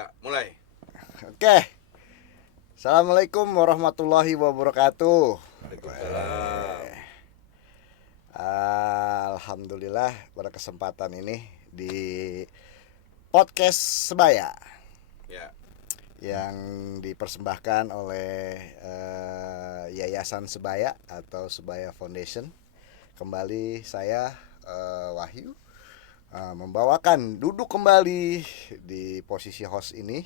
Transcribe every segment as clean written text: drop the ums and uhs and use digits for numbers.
Ya, mulai. Oke. Assalamualaikum warahmatullahi wabarakatuh. Waalaikumsalam. Alhamdulillah pada kesempatan ini di podcast Sebaya Ya, yang dipersembahkan oleh Yayasan Sebaya atau Sebaya Foundation. Kembali saya Wahyu duduk kembali di posisi host ini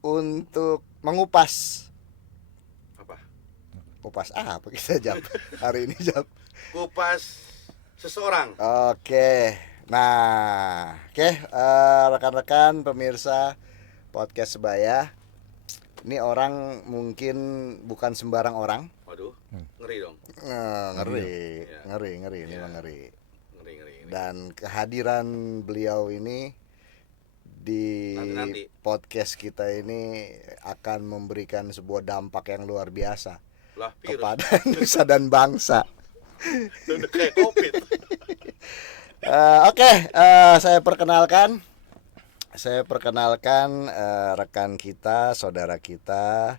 untuk mengupas apa? apa kita Jap hari ini Jap. Kupas seseorang. Oke. Nah, rekan-rekan pemirsa podcast Sebaya. Ini orang mungkin bukan sembarang orang. Waduh, ngeri dong. Ngeri. Ya. Ngeri ini Ya. mah ngeri. Ngeri. Dan kehadiran beliau ini di Nanti. podcast kita ini akan memberikan sebuah dampak yang luar biasa Lah, virus. kepada nusa dan bangsa. Udah kayak COVID. Oke, saya perkenalkan rekan kita, saudara kita,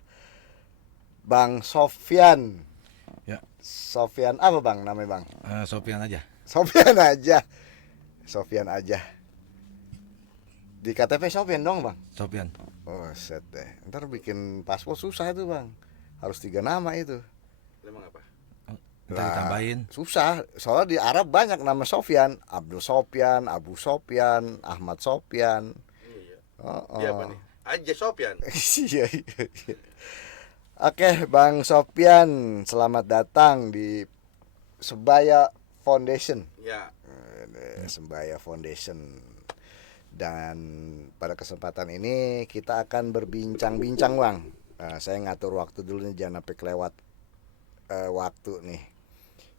Bang Sofyan. Ya. Sofyan apa Bang namanya Bang? Sofyan aja. Sofyan aja. Di KTP Sofyan dong Bang. Sofyan. Oh set deh. Ntar bikin paspor susah itu Bang. Harus 3 nama itu. Emang apa? Ntar ditambahin. Susah, soalnya di Arab banyak nama Sofyan, Abdul Sofyan, Abu Sofyan, Ahmad Sofyan. Iya. Oh. Dia apa nih? Aja Sofyan. Iya. Oke, Bang Sofyan, selamat datang di Sebaya Foundation. Ya. Sebaya Foundation. Dan pada kesempatan ini kita akan berbincang-bincang, Bang. Saya ngatur waktu dulu nih, jangan sampai kelewat waktu nih.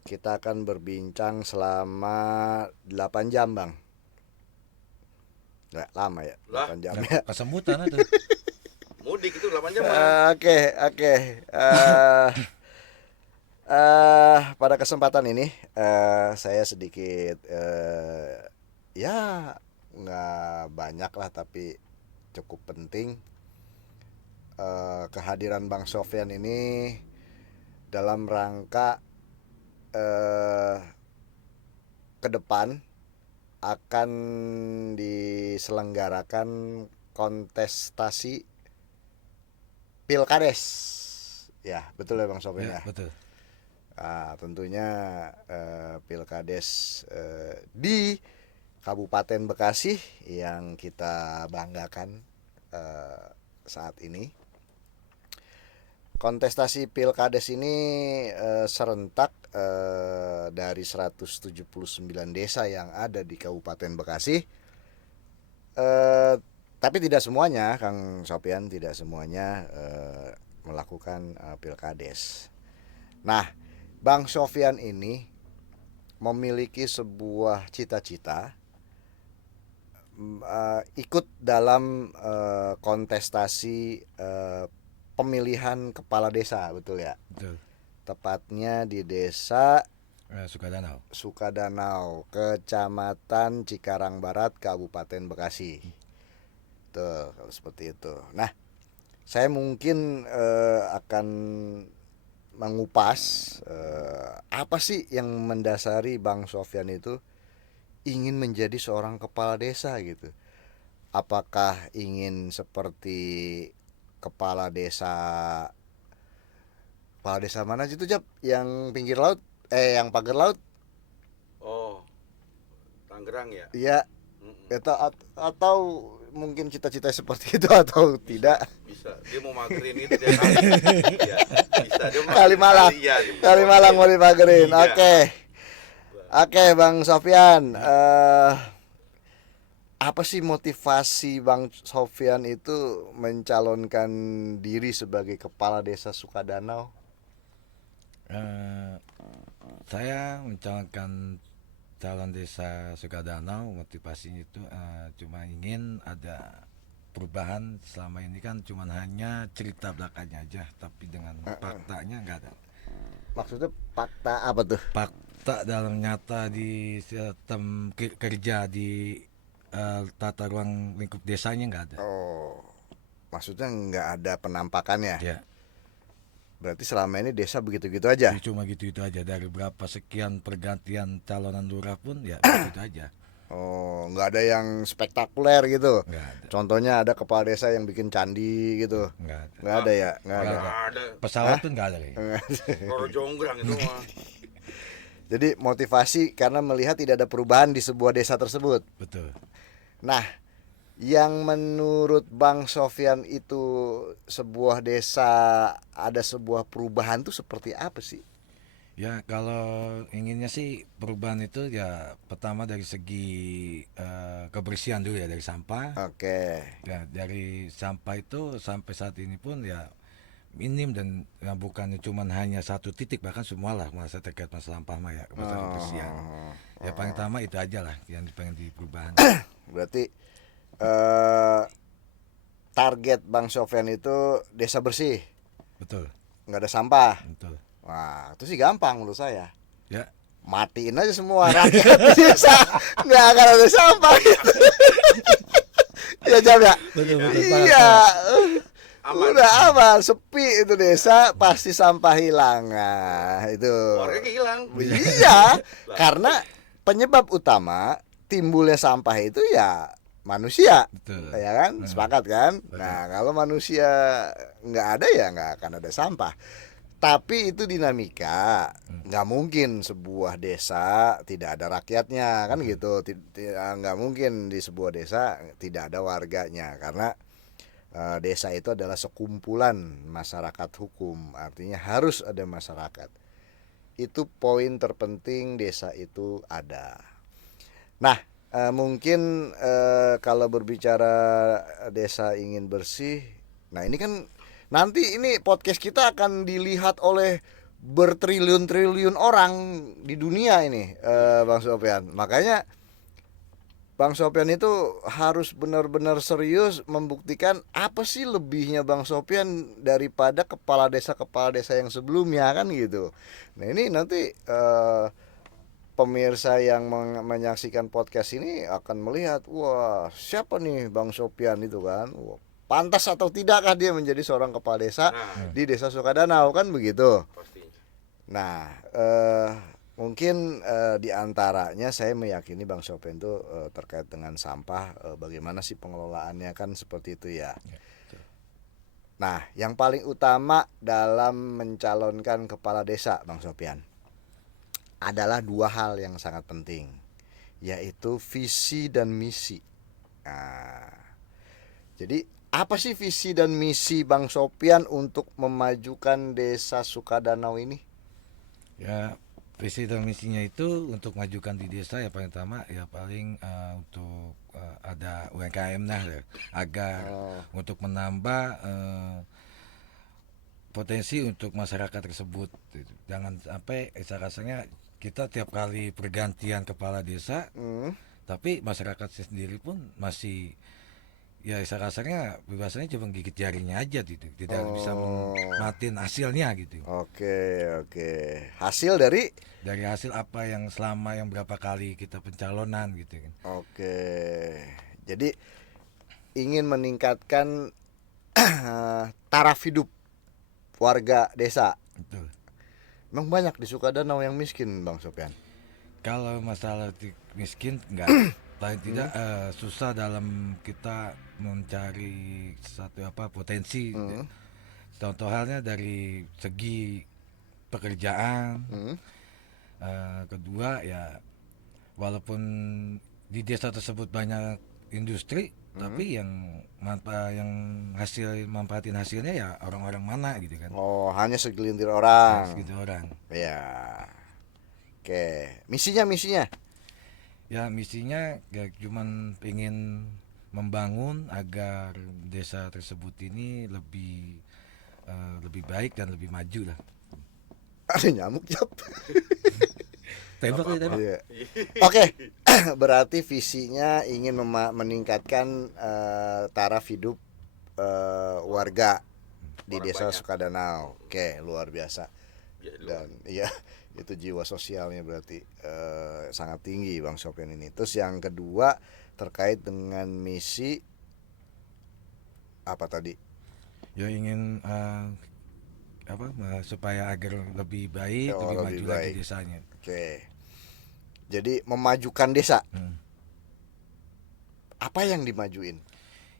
Kita akan berbincang selama 8 jam, Bang. Nggak lama ya, 8 jam ya. Kesemutan itu. Mudik itu 8 jam. Oke. Pada kesempatan ini saya sedikit ya nggak banyak lah tapi cukup penting kehadiran Bang Sofyan ini dalam rangka ke depan akan diselenggarakan kontestasi Pilkades. Ya, betul ya Bang Sofyan ya. Betul. Tentunya Pilkades di Kabupaten Bekasi yang kita banggakan saat ini. Kontestasi Pilkades ini serentak dari 179 desa yang ada di Kabupaten Bekasi. Tapi tidak semuanya, Kang Sofyan, tidak semuanya melakukan Pilkades. Nah, Bang Sofyan ini memiliki sebuah cita-cita ikut dalam kontestasi pemilihan kepala desa, betul ya? Betul. Tepatnya di desa Sukadanau, Kecamatan Cikarang Barat, Kabupaten Bekasi. Tuh, kalau seperti itu. Nah, saya mungkin akan mengupas apa sih yang mendasari Bang Sofyan itu ingin menjadi seorang kepala desa gitu. Apakah ingin seperti kepala desa mana itu Jap? Yang pinggir laut, yang pagar laut? Oh. Tangerang ya? Iya. Atau mungkin cita-cita seperti itu atau tidak? Bisa. Dia mau magerin itu dia kali. Iya, bisa. Dia mau Kalimalang mau dipagerin. Iya. Oke, Bang Sofyan. Apa sih motivasi Bang Sofyan itu mencalonkan diri sebagai kepala desa Sukadanau? Saya mencalonkan calon desa Sukadanau, motivasinya itu cuma ingin ada perubahan. Selama ini kan cuma hanya cerita belakangnya aja, tapi dengan faktanya nggak ada. Maksudnya fakta apa tuh? Fakta dalam nyata di sistem kerja di tata ruang lingkup desanya nggak ada. Oh, maksudnya nggak ada penampakannya. Ya, Berarti selama ini desa begitu-gitu aja. cuma gitu-itu aja, dari berapa sekian pergantian calonan lurah pun ya begitu aja. Oh, nggak ada yang spektakuler gitu. Nggak ada. Contohnya ada kepala desa yang bikin candi gitu. Nggak ada. Nggak ada ya, nggak Nggak ada. ada. Ada Pesawat pun nggak ada kayaknya. Roro Jonggrang itu mah. Jadi motivasi karena melihat tidak ada perubahan di sebuah desa tersebut. Betul. Nah, yang menurut Bang Sofyan itu sebuah desa ada sebuah perubahan tuh seperti apa sih? Ya kalau inginnya sih perubahan itu ya pertama dari segi kebersihan dulu ya, dari sampah. Oke. Ya dari sampah itu sampai saat ini pun ya minim, dan ya, bukannya cuman hanya satu titik, bahkan semua lah masa terkait masalah sampah mah ya, masalah kebersihan. Ya paling utama itu aja lah yang pengen di perubahan. Berarti target Bang Sofyan itu desa bersih, Betul, nggak ada sampah. betul. Wah, itu sih gampang menurut saya. Ya, Matiin aja semua rakyat di desa, nggak akan ada sampah. Iya Jam ya. betul, Iya. Aman. Udah aman, sepi itu desa, pasti sampah hilang. Nah, itu. Warga hilang. Iya, karena penyebab utama timbulnya sampah itu ya manusia. Betul. Ya kan? Sepakat kan? Nah, kalau manusia nggak ada ya nggak akan ada sampah. Tapi itu dinamika, nggak mungkin sebuah desa tidak ada rakyatnya kan gitu. Nggak mungkin di sebuah desa tidak ada warganya, karena desa itu adalah sekumpulan masyarakat hukum, artinya harus ada masyarakat. Itu poin terpenting desa itu ada. Nah, mungkin kalau berbicara desa ingin bersih, nah ini kan nanti ini podcast kita akan dilihat oleh bertriliun-triliun orang di dunia ini, Bang Sofyan. Makanya Bang Sofyan itu harus benar-benar serius membuktikan apa sih lebihnya Bang Sofyan daripada kepala desa yang sebelumnya kan gitu. Nah ini nanti pemirsa yang menyaksikan podcast ini akan melihat, wah siapa nih Bang Sofyan itu kan, wah, pantas atau tidakkah dia menjadi seorang kepala desa di desa Sukadanau kan begitu. Pasti. Nah mungkin di antaranya saya meyakini Bang Sofyan itu terkait dengan sampah, bagaimana sih pengelolaannya kan seperti itu ya. Nah yang paling utama dalam mencalonkan kepala desa Bang Sofyan adalah dua hal yang sangat penting, yaitu visi dan misi. Nah, jadi apa sih visi dan misi Bang Sofyan untuk memajukan desa Sukadanau ini? ya visi dan misinya itu untuk majukan di desa ya paling utama ya paling untuk ada UMKM nah ya, agar untuk menambah potensi untuk masyarakat tersebut. Jangan sampai rasanya kita tiap kali pergantian kepala desa, tapi masyarakat sendiri pun masih ya rasanya biasanya cuma gigit jarinya aja gitu, tidak bisa menikmatin hasilnya gitu. Oke. Hasil dari Hasil apa yang selama yang berapa kali kita pencalonan gitu kan. Oke. Jadi ingin meningkatkan taraf hidup warga desa. Betul. Memang banyak di Sukadanau yang miskin Bang Sofyan. Kalau masalah miskin enggak, paling tidak susah dalam kita mencari satu potensi. Contoh halnya dari segi pekerjaan. Kedua ya walaupun di desa tersebut banyak industri, tapi yang manfaatin hasilnya ya orang-orang mana gitu kan. Oh, hanya segelintir orang. Segitu orang. Ya. Oke. Misinya Ya misinya ya cuman pengen membangun agar desa tersebut ini lebih baik dan lebih maju lah. ada nyamuk Jap. Tembak. Iya. Oke. Berarti visinya ingin meningkatkan taraf hidup warga di Orang desa banyak. Sukadanau. Oke, luar biasa. Ya, Dan iya, Itu jiwa sosialnya berarti sangat tinggi Bang Sofyan ini. Terus yang kedua terkait dengan misi apa tadi? Ya ingin supaya agar lebih baik, Oh, lebih lebih maju lagi baik. desanya. Oke. Jadi memajukan desa. Hmm. Apa yang dimajuin?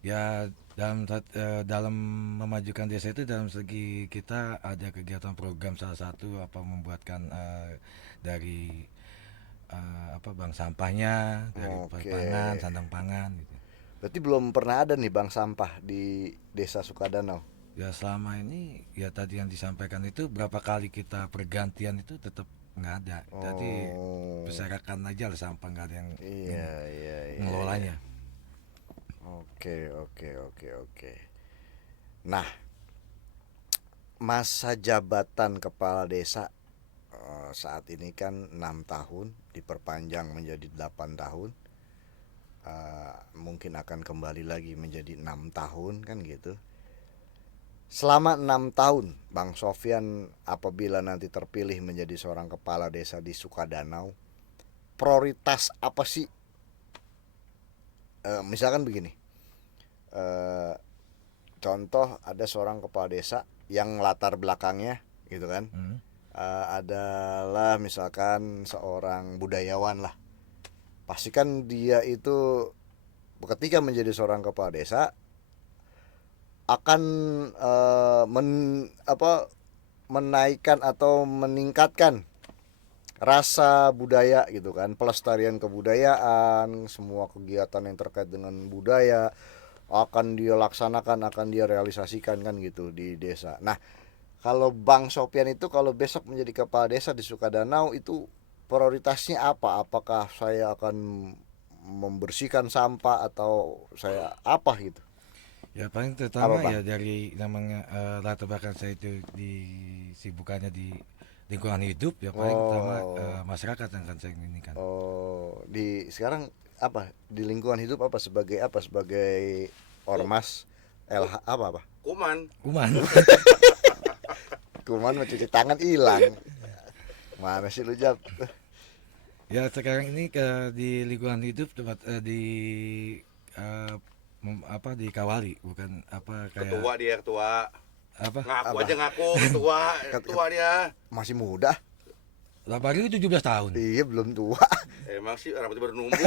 Ya dalam memajukan desa itu dalam segi kita ada kegiatan program salah satu membuatkan dari bank sampahnya, dari Oke. pangan, sandang pangan gitu. Berarti belum pernah ada nih bank sampah di Desa Sukadanau. Ya selama ini ya tadi yang disampaikan itu berapa kali kita pergantian itu tetap nggak ada. Jadi Oh. berserakan aja lah sampah, nggak ada yang Iya, iya, iya. mengelolanya. Oke, oke, oke, oke. Nah, masa jabatan kepala desa saat ini kan 6 tahun, diperpanjang menjadi 8 tahun. Mungkin akan kembali lagi menjadi 6 tahun kan gitu. Selama 6 tahun Bang Sofyan apabila nanti terpilih menjadi seorang kepala desa di Sukadanau, prioritas apa sih? Misalkan begini, contoh ada seorang kepala desa yang latar belakangnya gitu kan, adalah misalkan seorang budayawan lah. Pastikan dia itu ketika menjadi seorang kepala desa akan menaikkan atau meningkatkan rasa budaya gitu kan, pelestarian kebudayaan, semua kegiatan yang terkait dengan budaya akan dia laksanakan, akan dia realisasikan kan gitu di desa. Nah, kalau Bang Sofyan itu kalau besok menjadi kepala desa di Sukadanau itu prioritasnya apa? Apakah saya akan membersihkan sampah atau saya apa gitu? Ya paling Apa terutama Bang? ya dari namanya latar belakang saya itu disibukannya di lingkungan hidup, ya paling utama Oh, masyarakat yang akan saya ini kan. oh, di sekarang apa? Di lingkungan hidup apa sebagai apa? Sebagai Ku- ormas LH apa apa? Kuman. Kuman. Kuman mencuci tangan hilang. Mana sih lu Jap? Ya sekarang ini di lingkungan hidup tempat eh, dikawali, bukan kayak Ketua dia, ketua. apa Ngaku Apa? aja ngaku ketua, ketua dia. Masih muda? 17 tahun. Iya belum tua. Emang sih rambutnya baru numbuh.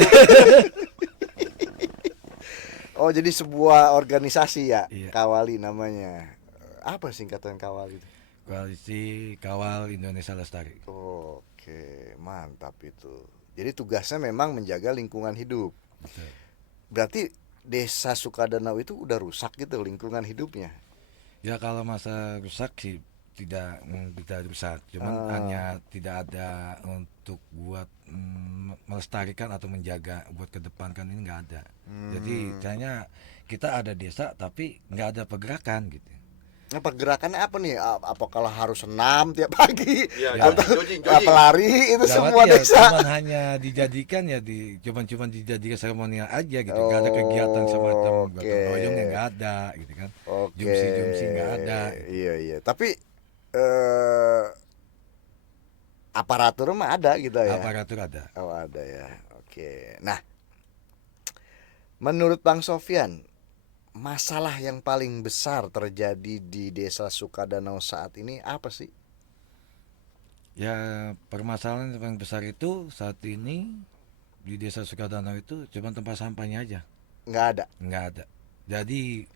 Oh jadi sebuah organisasi ya, Iya. Kawali namanya. Apa singkatan Kawali itu? Koalisi Kawal Indonesia Lestari. Oke, mantap itu. Jadi tugasnya memang menjaga lingkungan hidup. Betul. Berarti Desa Sukadanau itu udah rusak gitu lingkungan hidupnya. Ya kalau masa rusak sih tidak rusak, cuman Ah. hanya tidak ada untuk buat melestarikan atau menjaga buat ke depan kan ini nggak ada. Jadi kayaknya kita ada desa tapi nggak ada pergerakan gitu. Nah, pergerakannya apa nih? Apakah harus senam tiap pagi Iya, atau jogging, apa jogging. lari itu Dapat semua ya desa? cuman hanya dijadikan ya cuman dijadikan seremonial aja gitu. Nggak ada kegiatan semacam gotong Oke. royong yang nggak ada gitu kan. Oke. Jumsi nggak ada gitu. Iya iya. Tapi aparatur mah ada gitu ya. Aparatur ada. Oh ada ya. Oke. Nah, menurut Bang Sofyan, masalah yang paling besar terjadi di Desa Sukadanau saat ini apa sih? Ya permasalahan yang paling besar itu saat ini di desa Sukadanau itu cuma tempat sampahnya aja, Nggak ada. nggak ada. Jadi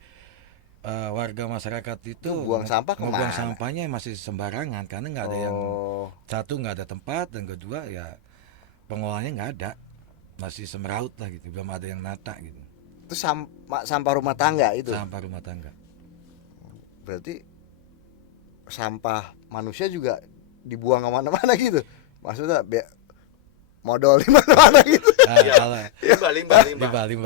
warga masyarakat itu Tuh buang sampah ngebuang kemana? sampahnya masih sembarangan karena nggak ada yang, Oh, satu nggak ada tempat, dan kedua ya pengolahnya nggak ada, masih semeraut lah gitu, belum ada yang nata gitu. itu sampah rumah tangga itu. Sampah rumah tangga. Berarti sampah manusia juga dibuang kemana-mana gitu. Maksudnya modal di mana-mana gitu. Iya. Kalau limbah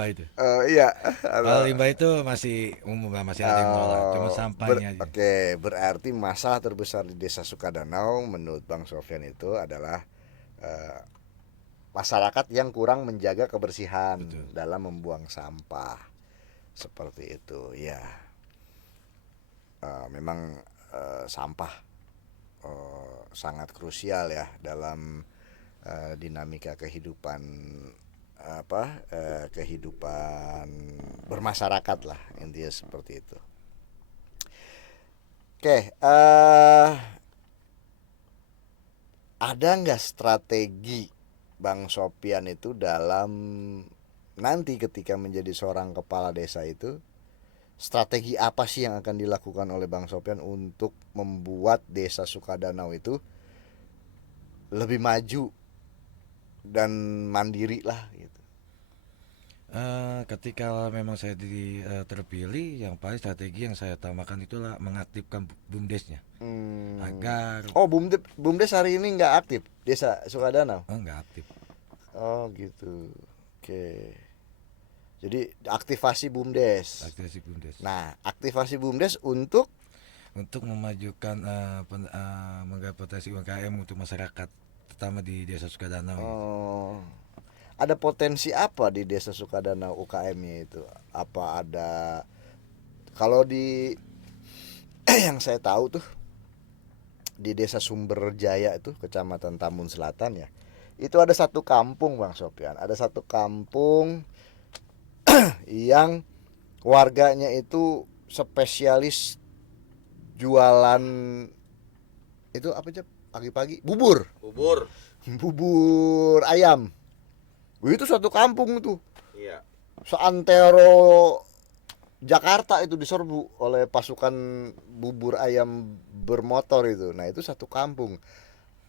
itu, Iya. kalau limbah itu masih umum lah, masih ada yang nolak, cuma sampahnya aja. Oke, berarti masalah terbesar di Desa Sukadanau menurut Bang Sofyan itu adalah eh, masyarakat yang kurang menjaga kebersihan Betul. dalam membuang sampah. Seperti itu, ya. Memang sampah sangat krusial ya dalam dinamika kehidupan kehidupan bermasyarakat lah, intinya seperti itu. Oke, ada nggak strategi Bang Sopyan itu dalam nanti ketika menjadi seorang kepala desa itu, strategi apa sih yang akan dilakukan oleh Bang Sopyan untuk membuat desa Sukadanau itu lebih maju dan mandiri lah gitu? Ketika memang saya terpilih, yang paling strategi yang saya utamakan itulah mengaktifkan BUMDesnya agar BUMDes hari ini nggak aktif desa Sukadanau? nggak aktif. Oh gitu. Oke. Jadi aktivasi BUMDes. Aktivasi BUMDes. Nah, aktivasi BUMDes untuk memajukan menggapai potensi UMKM untuk masyarakat, terutama di desa Sukadanau. Ada potensi apa di desa Sukadanau UKM-nya itu? Apa ada, kalau di yang saya tahu tuh di desa Sumberjaya itu Kecamatan Tambun Selatan ya, itu ada satu kampung Bang Sopyan, ada satu kampung yang warganya itu spesialis jualan itu apa aja pagi-pagi, bubur ayam. Itu satu kampung tuh. Iya. Seantero Jakarta itu diserbu oleh pasukan bubur ayam bermotor itu. Nah, itu satu kampung.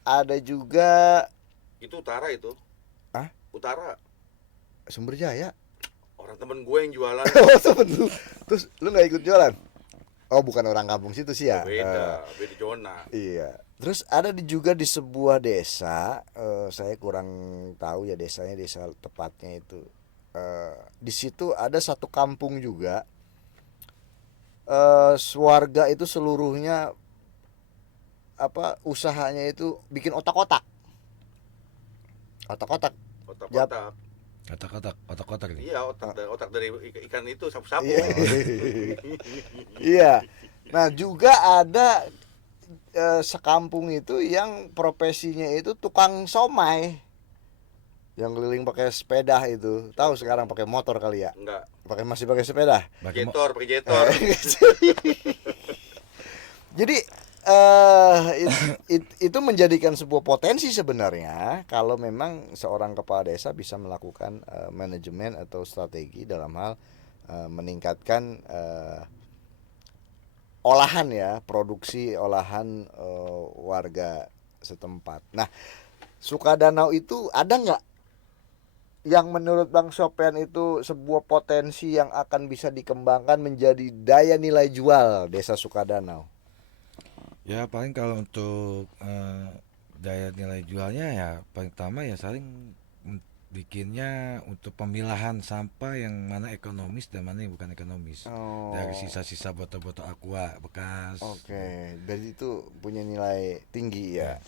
Ada juga Itu utara itu. Hah? Utara. Sumberjaya. Orang temen gue yang jualan. Oh, temen lu. Terus lu nggak ikut jualan? Oh, bukan orang kampung situ sih ya. Beda zona. Iya. Terus ada juga di sebuah desa, saya kurang tahu ya desanya, desa tepatnya itu. Di situ ada satu kampung juga, warga itu seluruhnya usahanya itu bikin otak-otak. Otak-otak. Otak-otak ini. Iya, otak dari ikan itu sapu-sapu. Iya. Nah, juga ada sekampung itu yang profesinya itu tukang somai, yang keliling pakai sepeda itu. Tahu sekarang pakai motor kali ya? Enggak. Masih pakai sepeda. Pakai jetor. Jadi itu menjadikan sebuah potensi sebenarnya kalau memang seorang kepala desa bisa melakukan manajemen atau strategi dalam hal meningkatkan olahan ya, produksi olahan warga setempat. Nah, Sukadanau itu ada nggak yang menurut Bang Sopyan itu sebuah potensi yang akan bisa dikembangkan menjadi daya nilai jual desa Sukadanau? Ya paling kalau untuk daya nilai jualnya ya paling utama ya saling bikinnya untuk pemilahan sampah yang mana ekonomis dan mana yang bukan ekonomis. Dari sisa-sisa botol-botol aqua bekas. Oke, berarti itu punya nilai tinggi ya.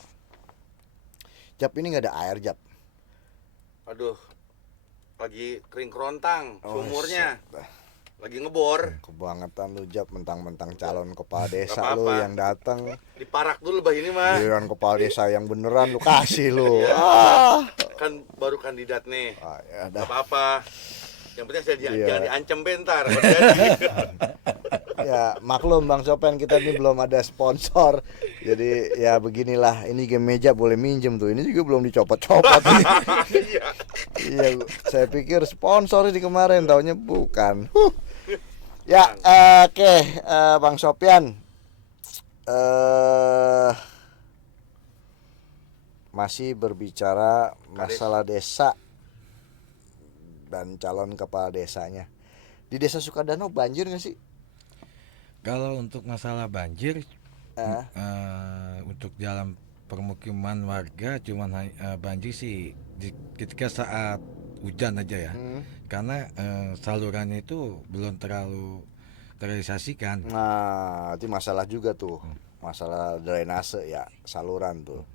Jap, ini nggak ada air, Jap. Aduh, lagi kering kerontang sumurnya. Lagi ngebor. Kebangetan lu, Jap, mentang-mentang calon kepala desa Gak lu apa-apa. yang datang. Diparak dulu bah ini mah. Giliran kepala desa yang beneran lu kasih lu. Kan baru kandidat nih. Ya Gak dah. apa-apa. Yang penting saya Iya. jangan diancam bentar. Ya maklum Bang Sopyan, kita ini belum ada sponsor. Jadi ya beginilah, ini game meja boleh minjem tuh. Ini juga belum dicopot-copot. Iya, saya pikir sponsor ini kemarin, taunya bukan. Ya, oke, Bang Sopyan. Masih berbicara masalah desa dan calon kepala desanya. Di desa Sukadanau banjir nggak sih? Kalau untuk masalah banjir, untuk jalan permukiman warga cuman banjir sih ketika saat hujan aja ya. Karena salurannya itu belum terlalu terrealisasikan. Nah, itu masalah juga tuh. Masalah drainase ya, saluran tuh.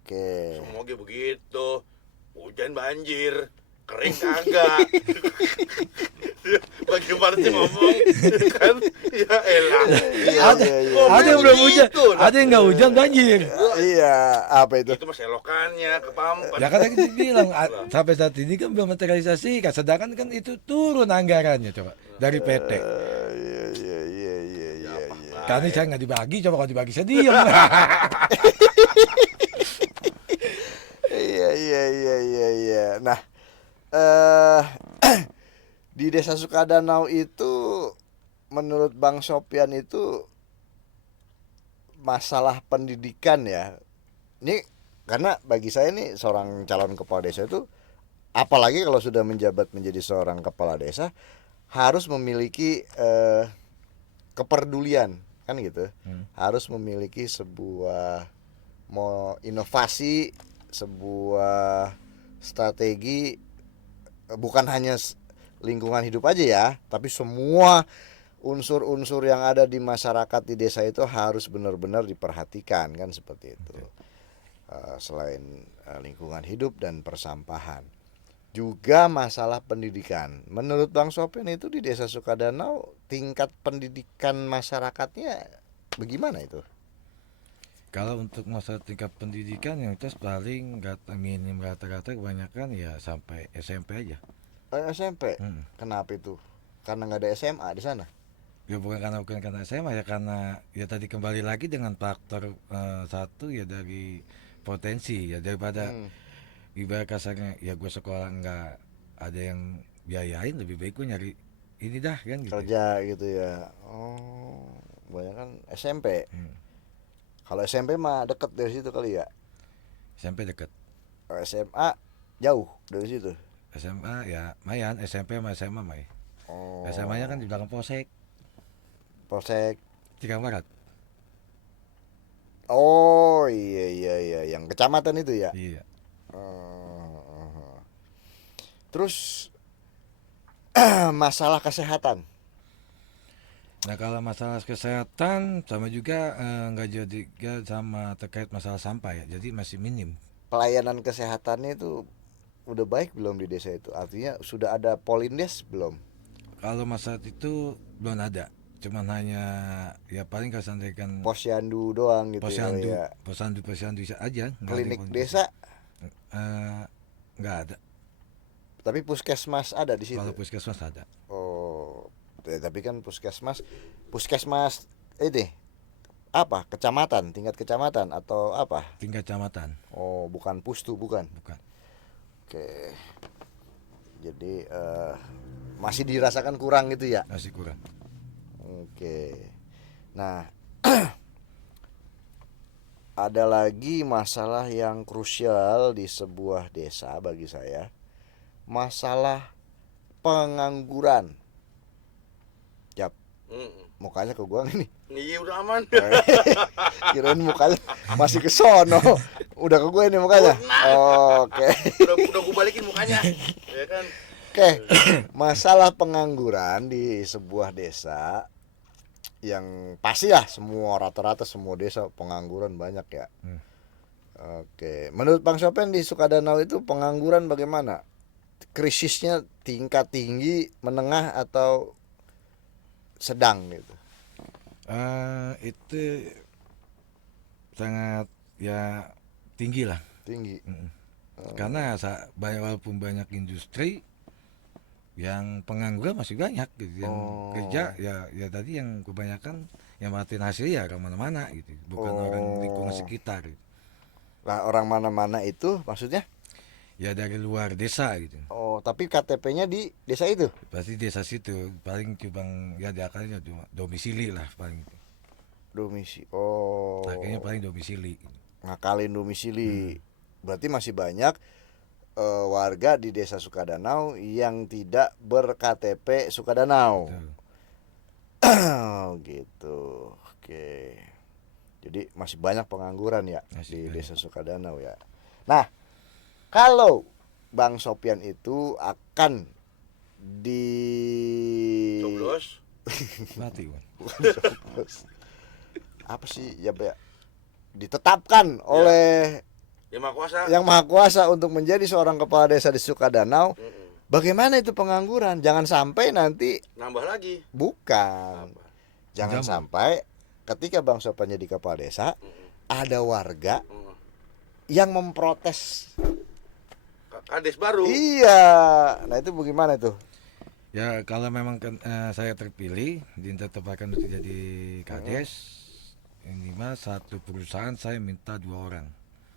Oke. Semoga begitu. Hujan banjir. kering kagak. Bagaimana sih ngomong kan? Ya elah. Ada Ngomong ada yang belum hujan, begitu. ada yang nggak hujan banjir. Iya, apa itu? Itu mah selokannya ke Pampat. Ya kan tadi dibilang sampai saat ini kan belum materialisasi, sedangkan kan itu turun anggarannya coba dari PT. Iya, iya, iya, iya, iya, iya. Kan ini saya nggak dibagi, coba kalau dibagi saya diem. Iya, iya, iya, iya, iya. Nah, eh di Desa Sukadanau itu menurut Bang Sopyan itu masalah pendidikan ya. Ini karena bagi saya nih seorang calon kepala desa itu, apalagi kalau sudah menjabat menjadi seorang kepala desa, harus memiliki kepedulian kan gitu. Harus memiliki sebuah mau inovasi, sebuah strategi, bukan hanya lingkungan hidup aja ya, tapi semua unsur-unsur yang ada di masyarakat di desa itu harus benar-benar diperhatikan kan seperti itu. Selain lingkungan hidup dan persampahan, juga masalah pendidikan. Menurut Bang Sopyan itu di Desa Sukadanau tingkat pendidikan masyarakatnya bagaimana itu? Kalau untuk masalah tingkat pendidikan yang tes paling minim rata-rata kebanyakan ya sampai SMP aja. SMP. Hmm. Kenapa itu? Karena nggak ada SMA di sana. Ya bukan karena SMA ya, karena ya tadi kembali lagi dengan faktor satu ya dari potensi ya, daripada ibarat kasarnya ya gue sekolah nggak ada yang biayain, lebih baik gue nyari ini dah kan gitu. Kerja gitu ya. Oh, banyak kan SMP. Kalau SMP mah deket dari situ kali ya. SMP deket, Kalau SMA jauh dari situ. SMA ya mayan, SMP sama SMA may. Oh. SMA nya kan di belakang Polsek Polsek. Cikarang Barat. Oh iya, iya, iya, yang kecamatan itu ya. Iya. Terus masalah kesehatan. Nah kalau masalah kesehatan sama juga nggak jadi sama terkait masalah sampah ya, jadi masih minim. Pelayanan kesehatannya itu udah baik belum di desa itu? Artinya sudah ada Polindes belum? Kalau masalah itu belum ada, cuman hanya ya paling kalau sampaikan Posyandu doang gitu posyandu, ya. posyandu aja. Nggak ada Klinik yang desa nggak ada. tapi puskesmas ada di situ. Kalau puskesmas ada. Oh, tapi kan puskesmas ini apa? Kecamatan, tingkat kecamatan atau apa? Tingkat kecamatan. Oh, bukan pustu, bukan. Bukan. Oke. Jadi masih dirasakan kurang gitu ya. Masih kurang. Oke. Nah, ada lagi masalah yang krusial di sebuah desa bagi saya. Masalah pengangguran. Yap, mukanya ke gua nih. Iya udah aman. Kirain mukanya masih ke sono. Udah ke gue ini mukanya. Oke. Udah gue balikin mukanya. Ya kan? Oke. Masalah pengangguran di sebuah desa yang pasti lah semua rata-rata semua desa pengangguran banyak ya. Oke. Menurut Bang Sopyan di Sukadanau itu pengangguran bagaimana? Krisisnya tingkat tinggi, menengah atau sedang gitu? Itu sangat ya tinggi lah. Tinggi. Karena walaupun banyak industri, yang pengangguran masih banyak gitu. Yang kerja ya tadi yang kebanyakan yang matiin hasil ya orang mana-mana gitu, bukan orang lingkungan sekitar gitu. Lah orang mana-mana itu maksudnya? Ya dari luar desa gitu. Oh, tapi KTP-nya di desa itu? Pasti desa situ, paling cuma ya diakalnya cuma domisili lah paling. Domisili. Oh. Akhirnya paling domisili. Ngakalin domisili. Berarti masih banyak warga di Desa Sukadanau yang tidak ber-KTP Sukadanau. Gitu. Oke. Jadi masih banyak pengangguran ya Masih di banyak. Desa Sukadanau ya. Nah, kalau Bang Sopyan itu akan di Coblos. Mati kan. apa sih ya, ditetapkan oleh Yang Maha Kuasa. yang Maha Kuasa untuk menjadi seorang kepala desa di Sukadanau. Bagaimana itu pengangguran? Jangan sampai nanti Nambah lagi. bukan. Apa? Jangan Jamu. sampai ketika Bang Sopan jadi kepala desa ada warga Mm. yang memprotes. Kades baru. Iya. Nah, itu bagaimana tuh? Ya kalau memang saya terpilih ditetapkan untuk jadi kades, ini mah satu perusahaan saya minta 2 orang.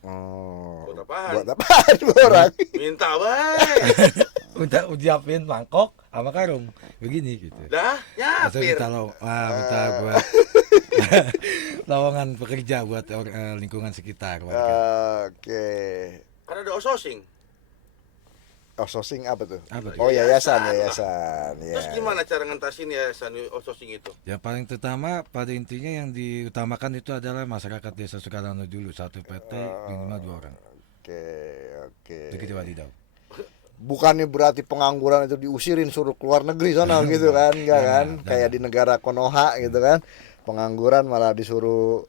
Oh. Buat apaan? Buat apaan 2 orang? Minta baik. Udah ujiapin mangkok sama karung begini gitu. Dah, Saya nyapir. minta buat lowongan pekerja buat lingkungan sekitar warga. Oke. Kan ada outsourcing. Outsourcing apa tuh? Apa tuh? Oh, yayasan, Yayasan. yayasan. Ya. Terus gimana cara ngentasin yayasan outsourcing itu? Ya paling utama pada intinya yang diutamakan itu adalah masyarakat desa Sukadanau dulu, satu PT minimal 2 orang. Oke, oke. Begitu wadidaw. Bukannya berarti pengangguran itu diusirin suruh keluar negeri sana gitu kan? Enggak kan? Jangan. Kayak di negara Konoha gitu kan. Pengangguran malah disuruh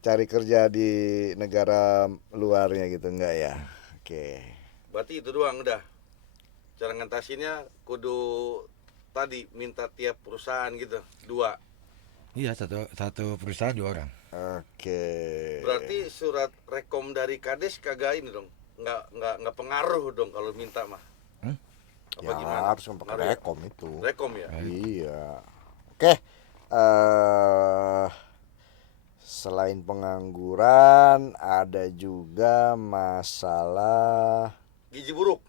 cari kerja di negara luarnya gitu, enggak ya? Oke. Berarti itu doang udah. Cara ngentasinnya kudu tadi minta tiap perusahaan gitu, 2. Iya, satu perusahaan 2 orang. Oke. Berarti surat rekom dari Kades kagak ini dong. Nggak pengaruh dong kalau minta mah. Apa Ya, gimana? harus pakai Pengaruh ya? rekom itu. Rekom ya. Iya. Oke. Selain pengangguran ada juga masalah. Gizi buruk.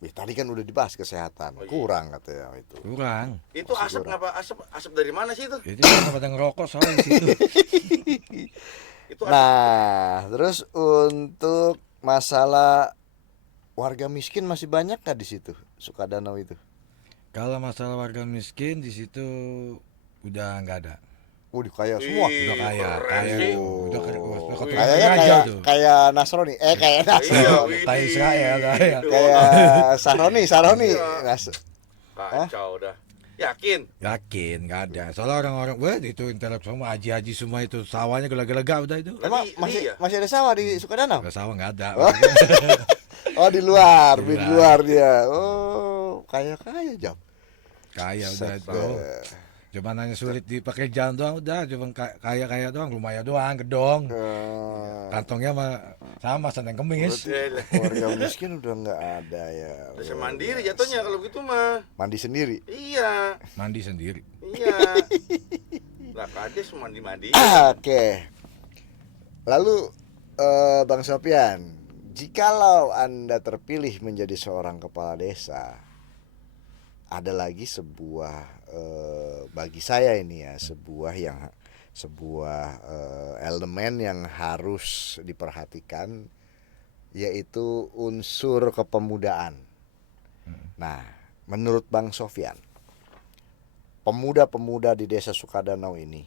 Tadi kan udah dibahas kesehatan. Oh, iya. Kurang katanya itu. Kurang. Itu Masih asap kurang. ngapa? Asap dari mana sih itu? Itu kan pada ngerokok soalnya di situ. Itu asap. Nah, terus untuk masalah warga miskin masih banyak nggak di situ Sukadanau itu? Kalau masalah warga miskin di situ udah nggak ada. Udah kaya semua. Ih, Udah kaya, keren kaya sih. tuh. Udah keturunan Kayaknya raja kayak tuh. kayak Nasroni. Kayak Iya, Nasroni. widih. Kayak Israel, kayak. Kayak Saroni. Iya. Nas- Kacau dah. Yakin? Yakin nggak ada. Soalnya orang-orang, wah itu intelek semua, haji-haji semua itu sawahnya gelag-gelag udah itu. Emang Iya. masih ada sawah di Sukadanau? Nggak sawah nggak ada. Oh. Oh, di luar, Di di luar dia. Oh, kaya jam. Kaya udah Set, itu. Cuma hanya sulit dipakai jalan doang udah, cuma kaya doang, lumayan doang, gedong. Kantongnya mah sama Senin Kemis. Warga miskin udah nggak ada ya. Bisa mandiri jatuhnya kalau gitu mah. Mandi sendiri. Iya, Mandi sendiri. iya. Lah Kades mandi-mandi. Oke. Lalu Bang Sopian, jikalau Anda terpilih menjadi seorang kepala desa, ada lagi sebuah bagi saya ini ya, sebuah elemen yang harus diperhatikan, yaitu unsur kepemudaan. Nah, menurut Bang Sofyan, pemuda-pemuda di desa Sukadanau ini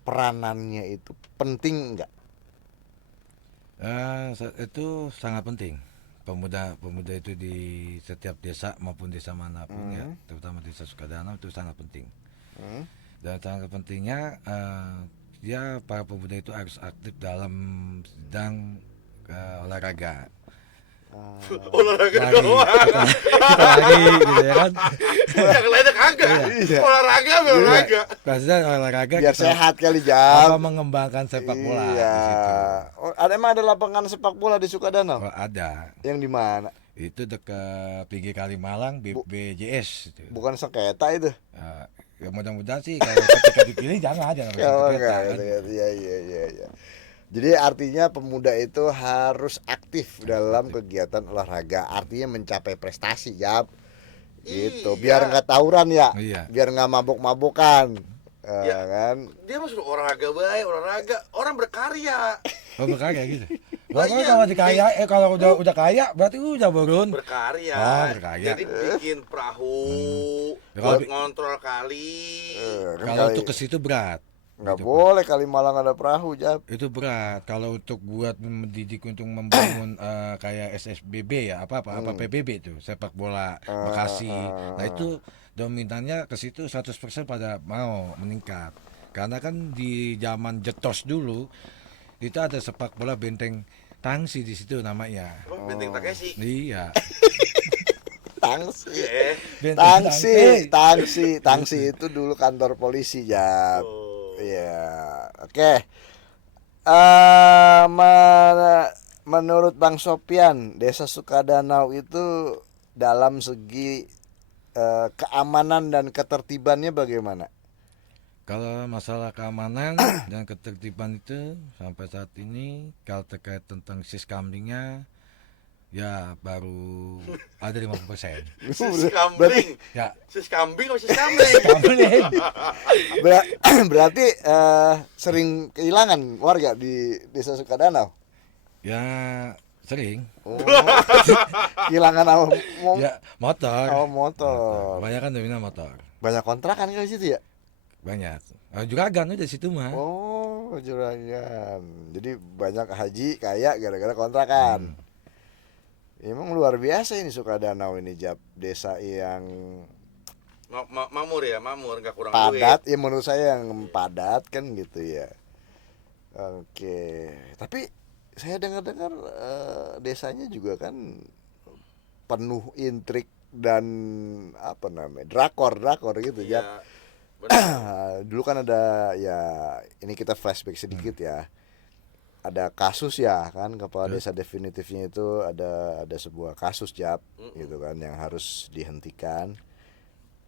peranannya itu penting enggak? Itu sangat penting. Pemuda itu di setiap desa maupun desa manapun ya, terutama desa Sukadanau itu sangat penting. Dan sangat pentingnya dia para pemuda itu harus aktif dalam bidang olahraga. Olahraga Lari, doang. kita lari gitu ya kan. Yang lainnya kagak. Iya. Olahraga. Maksudnya olahraga Biar kita sehat kali apa jam. mengembangkan sepak bola Iya. di situ. Oh, emang ada lapangan sepak bola di Sukadanau? Oh, ada. Yang di mana? Itu dekat PG Kalimalang BJS itu. Bukan sengketa itu. Ya mudah-mudahan sih kalau ketika dipilih jangan aja Oh, sengketa, enggak, kan. iya. Jadi artinya pemuda itu harus aktif dalam kegiatan olahraga. Artinya mencapai prestasi, Jap. Gitu. Biar Iya. nggak tawuran ya. Iya. Biar nggak mabok-mabokan. Ya. Kan? Dia mah suruh olahraga baik, olahraga. Orang berkarya. Oh berkarya gitu. Lah, Kalau iya. kalau dikaya, kalau udah kaya berarti udah burun. Berkarya. Oh, berkarya. Jadi bikin perahu, Ya, buat kalau- ngontrol kali. Kan Kalau kali- untuk ke situ berat. nggak Gitu. boleh Kalimalang ada perahu, Jap. Itu berat. Kalau untuk buat mendidik untuk membangun kayak SSBB ya apa PBB itu sepak bola Bekasi. Nah itu dominannya ke situ 100% pada mau meningkat. Karena kan di zaman Jetos dulu itu ada sepak bola benteng Tangsi di situ namanya. Apa Benteng Takeshi? Iya. Tangsi. Benteng Tangsi itu dulu kantor polisi, Jap. Oh. Iya. Oke. Menurut Bang Sopian, Desa Sukadanau itu dalam segi keamanan dan ketertibannya bagaimana? Kalau masalah keamanan dan ketertiban itu sampai saat ini kalau terkait tentang siskamlingnya ya baru ada 50%. Sis kambing. Ya, Sis kambing apa sis kambing? kamling. Berarti sering kehilangan warga di Desa Sukadanau. Ya sering. Oh, kehilangan apa? Ya motor. Oh, motor. Kebanyakan dominan motor. Banyak kontrakan kan di situ ya? Banyak. Juragan udah situ mah. Oh, juragan. Jadi banyak haji kaya gara-gara kontrakan. Emang luar biasa ini Sukadanau ini, Jap. Desa yang Mamur ya, mamur nggak kurang padat. duit. Ya menurut saya yang padat kan gitu ya. Oke. Tapi saya dengar-dengar desanya juga kan penuh intrik dan apa namanya? Drakor gitu, Jap. Iya. Benar. Dulu kan ada ya, ini kita flashback sedikit ya. Ada kasus ya kan, kepala desa definitifnya itu ada sebuah kasus, Jap, gitu kan, yang harus dihentikan.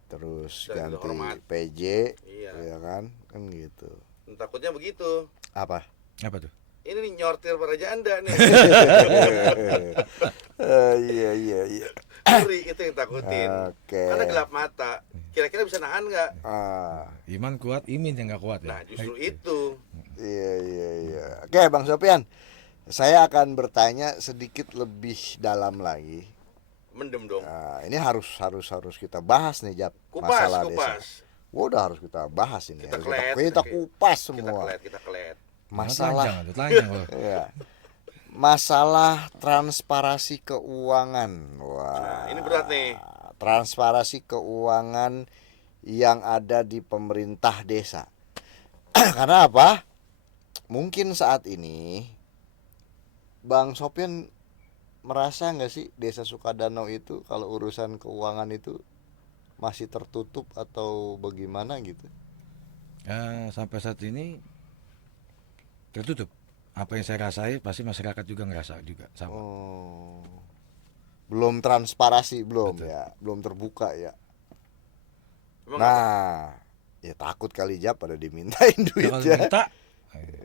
Terus Dan ganti hormat. PJ, Iya. ya kan gitu. Takutnya begitu. Apa? Apa tuh? Ini nih nyortir para janda nih. Iya. Ngeri itu yang takutin. Oke. Karena gelap mata. Kira-kira bisa nahan nggak? Iman kuat, imin yang nggak kuat ya. Nah, justru itu. Iya. Oke, Bang Sopian. Saya akan bertanya sedikit lebih dalam lagi. Mendem dong. Nah, ini harus kita bahas nih, Jap, Kupas, masalah kupas. desa. Udah harus kita bahas ini. Kita Harus kelet. kita kupas semua. Kita kelet. Masalah Telanjang loh. ya. Masalah transparansi keuangan. Wah. Nah, ini berat nih. Transparansi keuangan yang ada di pemerintah desa. Karena apa? Mungkin saat ini Bang Sopian merasa nggak sih Desa Sukadanau itu kalau urusan keuangan itu masih tertutup atau bagaimana gitu? Sampai saat ini tertutup. Apa yang saya rasain pasti masyarakat juga ngerasa juga sama. Oh, belum transparansi, belum. Betul. Ya, belum terbuka ya. Emang Nah, ya takut kali, Jap, pada dimintain Ya, kalau duitnya. minta,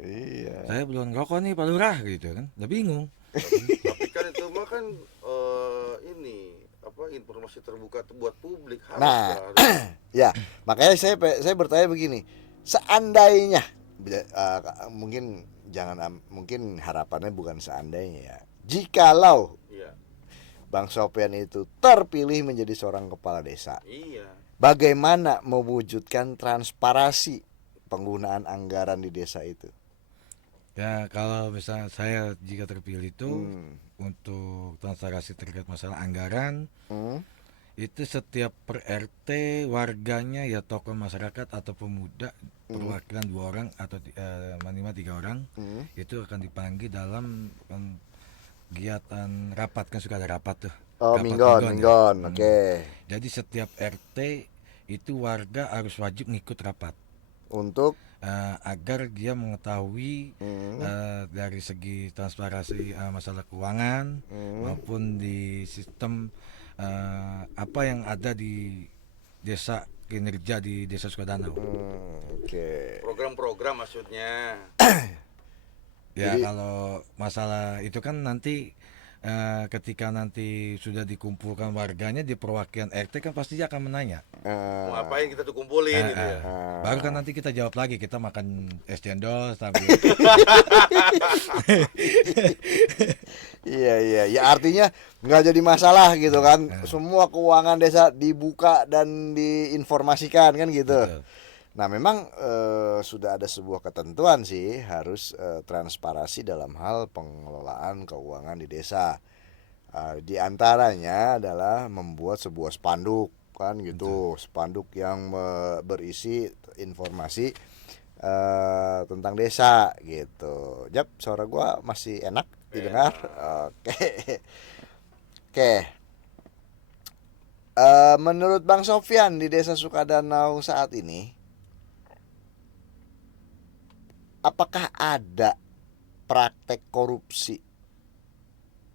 Iya. saya belum rokok nih Pak Lurah gitu kan. Udah bingung. tapi kan itu mah kan ini apa informasi terbuka buat publik harus. Nah, harus. Ya, makanya saya bertanya begini, seandainya mungkin harapannya bukan seandainya ya. Jikalau Iya. Bang Sopian itu terpilih menjadi seorang kepala desa, Iya. bagaimana mewujudkan transparansi penggunaan anggaran di desa itu? Ya kalau misalnya saya jika terpilih itu untuk transparansi terkait masalah anggaran Hmm? itu setiap per RT warganya ya tokoh masyarakat atau pemuda perwakilan 2 orang atau minimal 3 orang itu akan dipanggil dalam kegiatan rapat, kan suka ada rapat tuh. Oh, Rapat minggon, ya. oke. Jadi setiap RT itu warga harus wajib ngikut rapat Untuk agar dia mengetahui dari segi transparansi masalah keuangan maupun di sistem apa yang ada di desa, kinerja di Desa Sukadanau. oke. Program-program maksudnya. Ya Jadi- kalau masalah itu kan nanti ketika nanti sudah dikumpulkan warganya di perwakilan RT kan pasti dia akan menanya. Mau ngapain kita tuh kumpulin gitu ya. Baru kan nanti kita jawab lagi, kita makan es cendol sambil Iya, ya artinya nggak jadi masalah gitu kan. Semua keuangan desa dibuka dan diinformasikan kan gitu. Betul. Nah, memang sudah ada sebuah ketentuan sih, harus transparansi dalam hal pengelolaan keuangan di desa. Di antaranya adalah membuat sebuah spanduk kan gitu, spanduk yang berisi informasi tentang desa gitu. Jap, suara gua masih enak. Didengar? Oke. Oke. Menurut Bang Sofyan di Desa Sukadanau saat ini, apakah ada praktek korupsi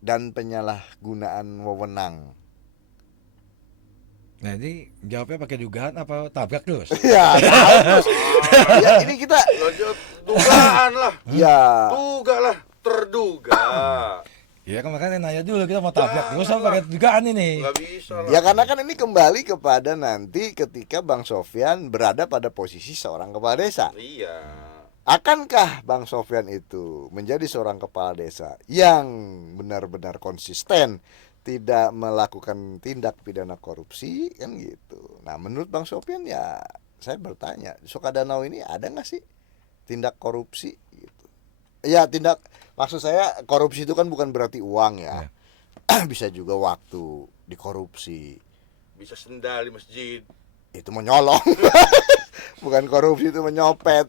dan penyalahgunaan wewenang? Nah ini jawabnya pakai dugaan apa tabrak terus? Ya, tahu terus. Ya, ini kita Lanjut dugaan lah. ya Duga lah, terduga. Ya kan makanya nanya dulu kita mau tabrak terus Jangan apa pakai dugaan ini? Nggak bisa lah. ya karena kan ini kembali kepada nanti ketika Bang Sofyan berada pada posisi seorang kepala desa. Iya. Akankah Bang Sofyan itu menjadi seorang kepala desa yang benar-benar konsisten tidak melakukan tindak pidana korupsi kan gitu. Nah menurut Bang Sofyan ya saya bertanya, Sukadanau ini ada nggak sih tindak korupsi gitu? Ya tindak, maksud saya korupsi itu kan bukan berarti uang ya. Bisa juga waktu dikorupsi. Bisa sendal di masjid. Itu menyolong. Bukan korupsi, itu menyopet.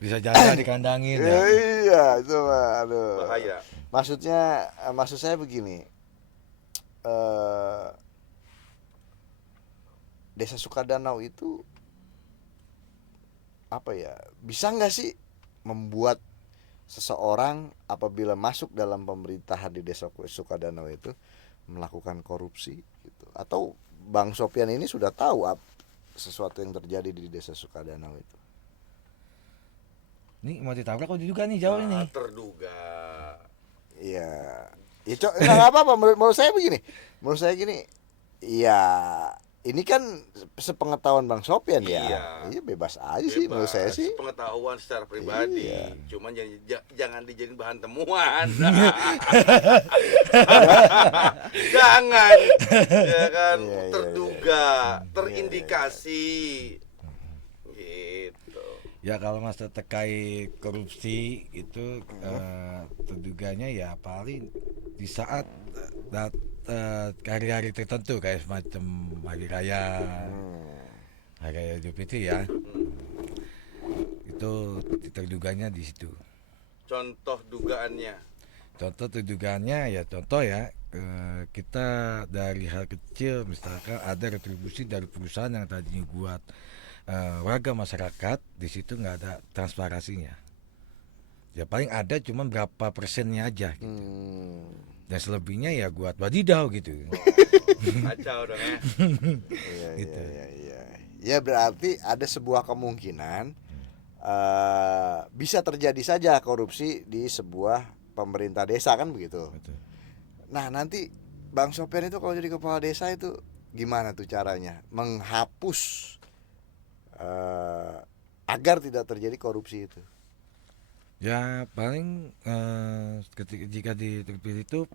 Bisa jalan dikandangin ya. Iya, itu mah aduh. Bahaya. Maksud saya begini. Desa Sukadanau itu apa ya? Bisa nggak sih membuat seseorang apabila masuk dalam pemerintahan di Desa Sukadanau itu melakukan korupsi gitu? Atau Bang Sofyan ini sudah tahu sesuatu yang terjadi di Desa Sukadanau itu? Nih mau ditabrak kok juga nih jawab ini. Terduga. Iya. Ya nggak apa-apa. Menurut saya begini. Menurut saya gini. Ya ini kan sepengetahuan Bang Sofyan ya. Iya. Iya bebas aja sih menurut saya sih. Pengetahuan secara pribadi. Iya. Cuman jangan dijadiin bahan temuan. Jangan. Ya kan, Iya, iya, terduga, iya. terindikasi. Gitu. Ya kalau masalah terkait korupsi itu terduganya ya paling di saat hari-hari tertentu kayak semacam hari raya, hari raya Idul Fitri ya. Itu terduganya di situ. Contoh dugaannya. Contoh terdugaannya ya contoh ya kita dari hal kecil misalkan ada retribusi dari perusahaan yang tadinya buat warga masyarakat, di situ nggak ada transparansinya. Ya paling ada cuma berapa persennya aja gitu. Dan selebihnya ya buat wadidaw gitu. Kacau dong ya. Iya, Gitu. iya. Ya berarti ada sebuah kemungkinan bisa terjadi saja korupsi di sebuah pemerintah desa kan begitu. Betul. Nah nanti Bang Sofyan itu kalau jadi kepala desa itu gimana tuh caranya menghapus agar tidak terjadi korupsi itu? Ya paling jika terpilih itu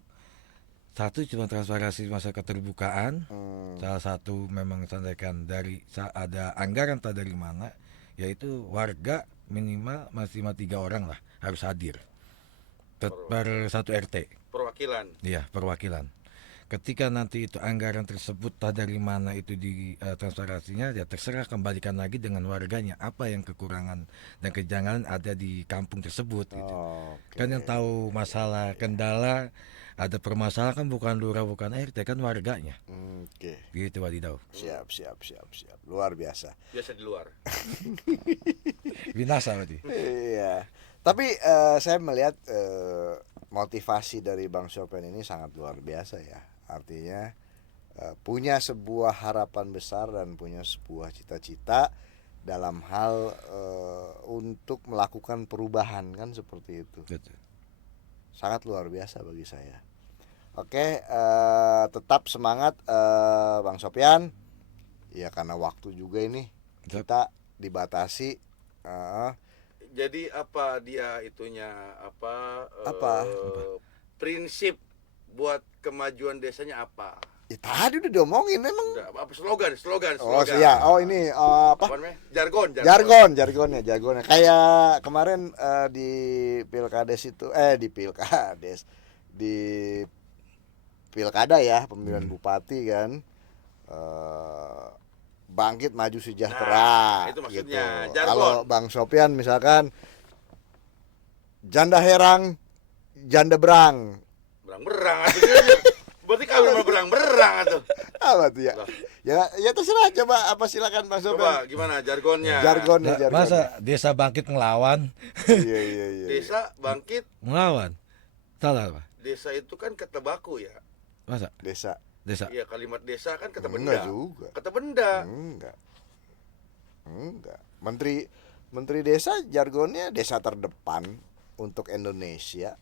satu cuma transparansi masa keterbukaan. Salah satu memang sampaikan dari ada anggaran tak dari mana, yaitu warga minimal maksimal 3 orang lah harus hadir per satu RT. Perwakilan. Iya, perwakilan. Ketika nanti itu anggaran tersebut tak dari mana itu di transparansinya, ya terserah kembalikan lagi dengan warganya apa yang kekurangan dan kejanggalan ada di kampung tersebut gitu. Oke. Kan yang tahu masalah kendala ada permasalahan kan bukan lurah bukan RT kan warganya. Oke. Gitu wadidaw. Siap. Luar biasa. Biasa di luar. Binasa berarti. Iya. Tapi saya melihat motivasi dari Bang Sofyan ini sangat luar biasa ya. Artinya punya sebuah harapan besar dan punya sebuah cita-cita dalam hal untuk melakukan perubahan kan seperti itu. Betul. Sangat luar biasa bagi saya. Oke, tetap semangat Bang Sofyan. Ya karena waktu juga ini kita dibatasi. Jadi apa dia itunya apa? Apa? Prinsip buat kemajuan desanya apa? Ya, tadi udah diomongin memang. Udah apa slogan? Oh iya, ini apa? Apa namanya? Jargonnya. Kayak kemarin di Pilkades itu di Pilkada ya, pemilihan bupati kan. Bangkit maju sejahtera. Nah, itu maksudnya, gitu. jargon. Kalau Bang Sofyan misalkan janda herang janda berang. Berang-berang atuh. Berarti kawin sama berang-berang atuh. Apa tuh ya? Lah. Ya terserah, coba apa silakan Bang Sofian. Coba gimana jargonnya? Jargonnya. Masa desa bangkit ngelawan? Iya. Desa bangkit. Ngelawan? Salah apa? Desa itu kan kata baku ya. Masa? Desa. Desa? Iya, kalimat desa kan kata Enggak benda. juga. Kata benda. Enggak. Menteri Desa jargonnya desa terdepan untuk Indonesia.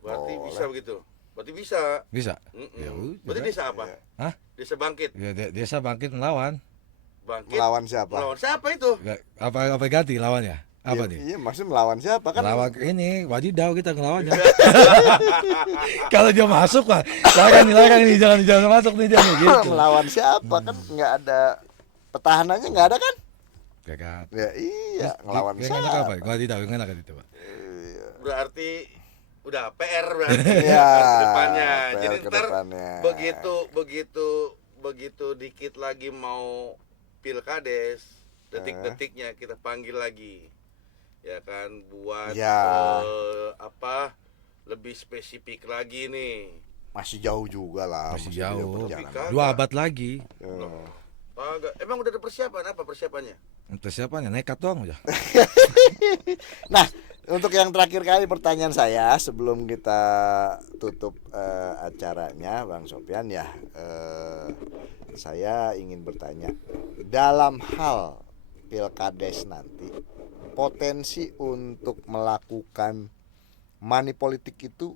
Berarti Boleh. bisa begitu. Berarti bisa. Bisa? Mm-mm. Ya udah. Berarti desa apa? Ya. Hah? Desa bangkit. Ya, desa bangkit ngelawan. Bangkit. Melawan siapa? Melawan siapa itu? Apa ganti lawannya? Apa nih? Iya, maksudnya melawan siapa kan? Lawan ini wadidaw kita ngelawannya. Kalau dia masuk lah, larang ini jangan masuk nih dia nih, gitu. Melawan siapa kan nggak ada petahananya, nggak ada kan? Kakak. Ya iya, ngelawan Yang enak siapa? apa? Wadidaw yang enak itu, Pak. Berarti udah PR berarti Iya, ke depannya. PR Jadi ke ntar depannya. begitu dikit lagi mau pilkades, detik-detiknya kita panggil lagi. Ya kan buat Ya. lebih spesifik lagi nih. Masih jauh juga lah. Masih juga jauh. perjalanan. 2 abad lagi. Ya. Agak. Emang udah ada persiapan apa persiapannya? Untuk siapanya nekat doang aja. Nah, untuk yang terakhir kali pertanyaan saya sebelum kita tutup acaranya, Bang Sofian ya, saya ingin bertanya dalam hal pilkades nanti, potensi untuk melakukan money politik itu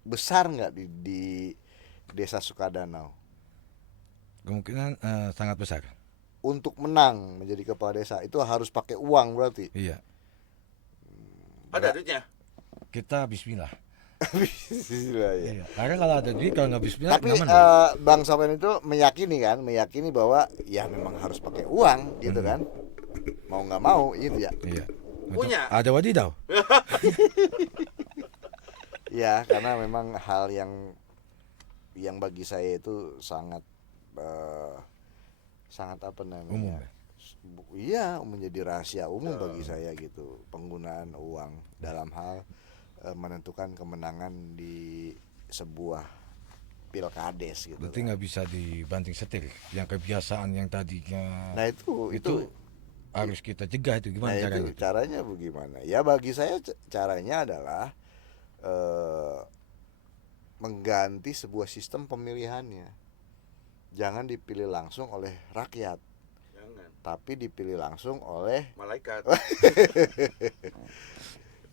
besar nggak di Desa Sukadanau Kemungkinan sangat besar. untuk menang menjadi kepala desa? Itu harus pakai uang berarti. Iya. Ada duitnya? Kita bismillah. Bismillah, ya. Iya. Karena kalau ada duit kalau nggak bismillah Tapi nggak menang. Bang Sofian itu meyakini bahwa ya memang harus pakai uang gitu kan, mau nggak mau itu ya. Iya. Punya. Ada wadidaw. Ya karena memang hal yang bagi saya itu sangat apa Umum namanya? ya? Iya, menjadi rahasia umum bagi Oh. saya gitu, penggunaan uang dalam hal menentukan kemenangan di sebuah pilkades gitu. Berarti kan. nggak bisa dibanting setir. Yang kebiasaan yang tadinya Nah itu harus kita cegah itu nah gimana itu caranya? caranya bagaimana? Ya bagi saya caranya adalah mengganti sebuah sistem pemilihannya. Jangan dipilih langsung oleh rakyat, Jangan. tapi dipilih langsung oleh Malaikat.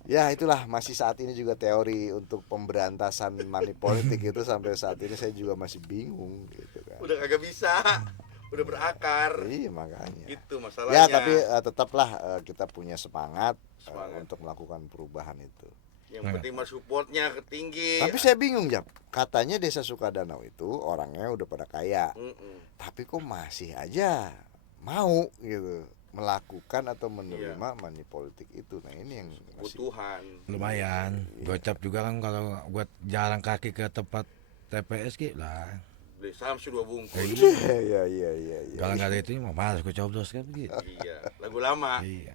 ya itulah masih saat ini juga teori untuk pemberantasan money politik itu sampai saat ini saya juga masih bingung gitu kan. Udah kagak bisa. Udah berakar. Iya makanya. Itu masalahnya. Ya tapi tetaplah kita punya semangat, Semangat. untuk melakukan perubahan itu. Yang penting mah supportnya tinggi. Tapi saya bingung Jap, katanya Desa Sukadanau itu orangnya udah pada kaya, Mm-mm. tapi kok masih aja mau gitu melakukan atau menerima money politik itu. Nah ini yang masih Kebutuhan. Lumayan. Gocap juga kan kalau buat jalan kaki ke tempat TPS gitu lah. Beli Samsu 2 bungkus. iya. Kalau nggak ada itu mah malas gue coblos kan begitu. Iya, lagu lama. Iya.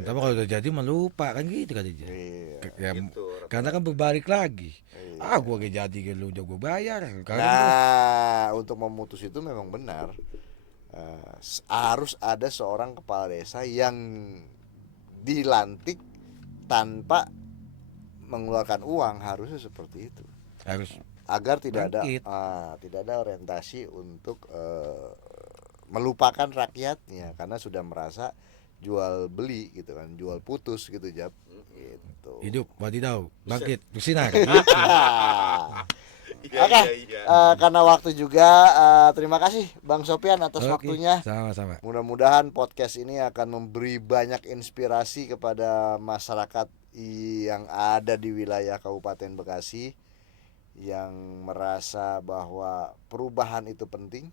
Entah kalau udah jadi mah lupa kan gitu kan dia. Iya. Ya, Gitu. karena kan berbalik lagi. Iya. Gua gak jadi kan lu udah gua bayar. Karena Nah, untuk memutus itu memang benar. Harus ada seorang kepala desa yang dilantik tanpa mengeluarkan uang, harusnya seperti itu. harus Agar tidak Bangkit. tidak ada orientasi untuk melupakan rakyatnya karena sudah merasa jual beli gitu kan, jual putus gitu Jap. Gitu. hidup wadidaw bangkit bersinar. Iya, Oke, iya. karena waktu juga terima kasih Bang Sofian atas Oke, waktunya. sama-sama. Mudah-mudahan podcast ini akan memberi banyak inspirasi kepada masyarakat yang ada di wilayah Kabupaten Bekasi yang merasa bahwa perubahan itu penting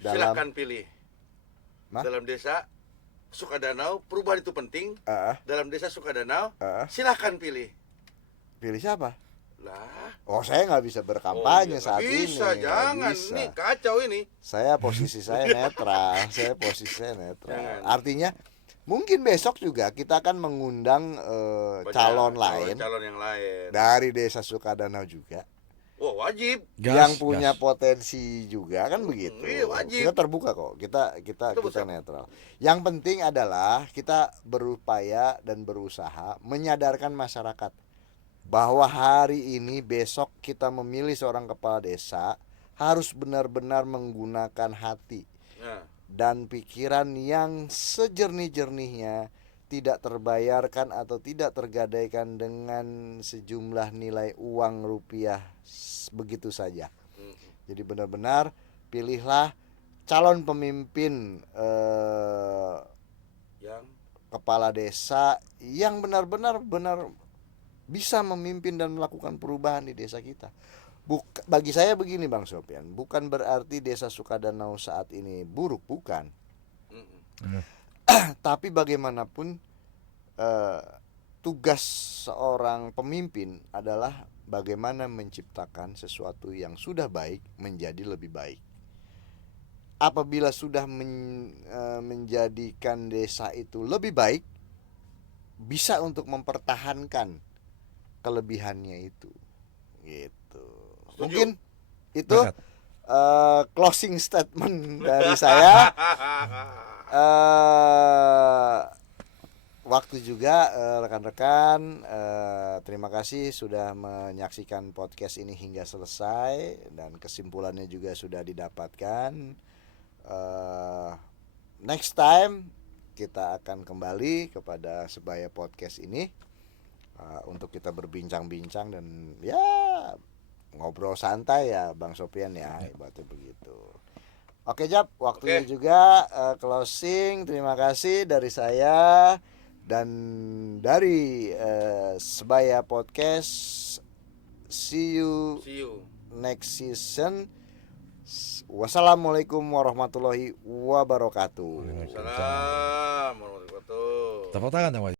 dalam Silakan pilih. Hah? Dalam desa Sukadanau perubahan itu penting. Dalam desa Sukadanau silakan pilih. pilih siapa? Lah, Oh saya nggak bisa berkampanye iya, saat nggak ini. bisa, nggak jangan. bisa. Ini kacau ini. Saya posisi saya netral. Saya posisi saya netral. Jangan. Artinya Mungkin besok juga kita akan mengundang Banyak calon lain calon yang lain. dari Desa Sukadanau juga. Wah, wajib. Yang punya potensi juga kan begitu. Iya, wajib. Kita terbuka kok. Kita Betul. netral. Yang penting adalah kita berupaya dan berusaha menyadarkan masyarakat bahwa hari ini besok kita memilih seorang kepala desa harus benar-benar menggunakan hati Nah, dan pikiran yang sejernih-jernihnya, tidak terbayarkan atau tidak tergadaikan dengan sejumlah nilai uang rupiah begitu saja. Jadi benar-benar pilihlah calon pemimpin yang kepala desa yang benar-benar bisa memimpin dan melakukan perubahan di desa kita. Bagi saya begini Bang Sofian, bukan berarti Desa Sukadanau saat ini buruk, bukan. Tapi bagaimanapun tugas seorang pemimpin adalah bagaimana menciptakan sesuatu yang sudah baik menjadi lebih baik. Apabila sudah menjadikan desa itu lebih baik, bisa untuk mempertahankan kelebihannya itu, gitu. Mungkin itu closing statement dari saya. Waktu juga rekan-rekan, terima kasih sudah menyaksikan podcast ini hingga selesai dan kesimpulannya juga sudah didapatkan. Next time kita akan kembali kepada Sebaya Podcast ini untuk kita berbincang-bincang dan ya ngobrol santai ya Bang Sofian ya, ibaratnya begitu. Oke Jap, waktunya juga closing. Terima kasih dari saya dan dari Sebaya Podcast. See you next season. Wassalamualaikum warahmatullahi wabarakatuh. Waalaikumsalam warahmatullahi wabarakatuh. Tepuk tangan dong, Wajib.